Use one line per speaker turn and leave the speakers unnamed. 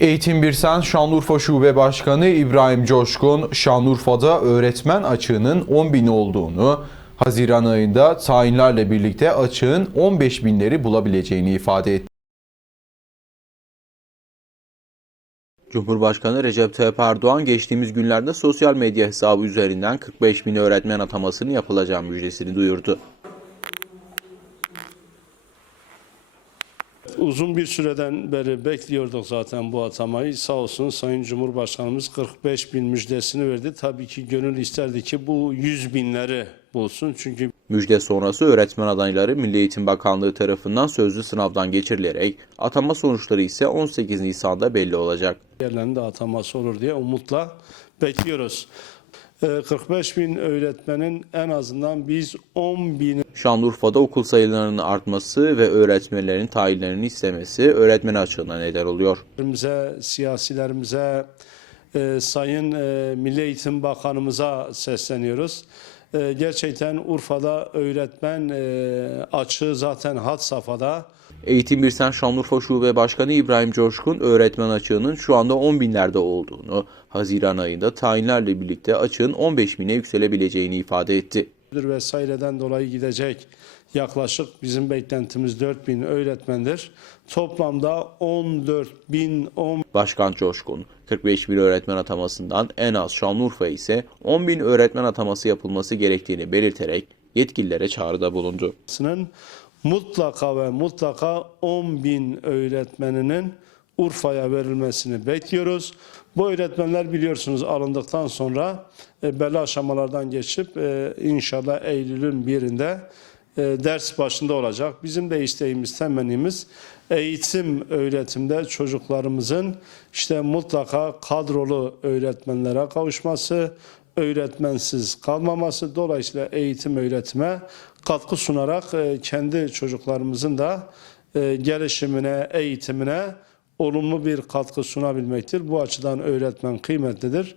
Eğitim Birsen Şanlıurfa Şube Başkanı İbrahim Coşkun, Şanlıurfa'da öğretmen açığının 10 bin olduğunu, Haziran ayında tayinlerle birlikte açığın 15 binleri bulabileceğini ifade etti. Cumhurbaşkanı Recep Tayyip Erdoğan geçtiğimiz günlerde sosyal medya hesabı üzerinden 45 bin öğretmen atamasının yapılacağı müjdesini duyurdu.
Uzun bir süreden beri bekliyorduk zaten bu atamayı. Sağ olsun Sayın Cumhurbaşkanımız 45 bin müjdesini verdi. Tabii ki gönül isterdi ki bu 100 binleri bulsun. Çünkü
Müjde sonrası öğretmen adayları Milli Eğitim Bakanlığı tarafından sözlü sınavdan geçirilerek atama sonuçları ise 18 Nisan'da belli olacak.
yerlerinde ataması olur diye umutla bekliyoruz. Ee, 45 bin öğretmenin en azından biz 10 bin
Şanlıurfa'da okul sayılarının artması ve öğretmenlerin tayinlerini istemesi öğretmen açığına neden oluyor.
Mize, siyasilerimize, e, Sayın e, Milli Eğitim Bakanımıza sesleniyoruz. E, gerçekten Urfa'da öğretmen e, açığı zaten had safhada.
Eğitim Birsen Şanlıurfa Şube Başkanı İbrahim Coşkun öğretmen açığının şu anda 10 binlerde olduğunu, Haziran ayında tayinlerle birlikte açığın 15 bine yükselebileceğini ifade etti.
Vesaireden dolayı gidecek yaklaşık bizim beklentimiz 4 bin öğretmendir. Toplamda 14 bin, 10
Başkan Coşkun, 45 bin öğretmen atamasından en az Şanlıurfa ise 10 bin öğretmen ataması yapılması gerektiğini belirterek yetkililere çağrıda bulundu.
Mutlaka ve mutlaka 10 bin öğretmeninin Urfa'ya verilmesini bekliyoruz. Bu öğretmenler biliyorsunuz alındıktan sonra e, belli aşamalardan geçip e, inşallah Eylül'ün birinde e, ders başında olacak. Bizim de isteğimiz, temennimiz eğitim öğretimde çocuklarımızın işte mutlaka kadrolu öğretmenlere kavuşması, öğretmensiz kalmaması dolayısıyla eğitim öğretime katkı sunarak e, kendi çocuklarımızın da e, gelişimine, eğitimine olumlu bir katkı sunabilmektir. Bu açıdan öğretmen kıymetlidir.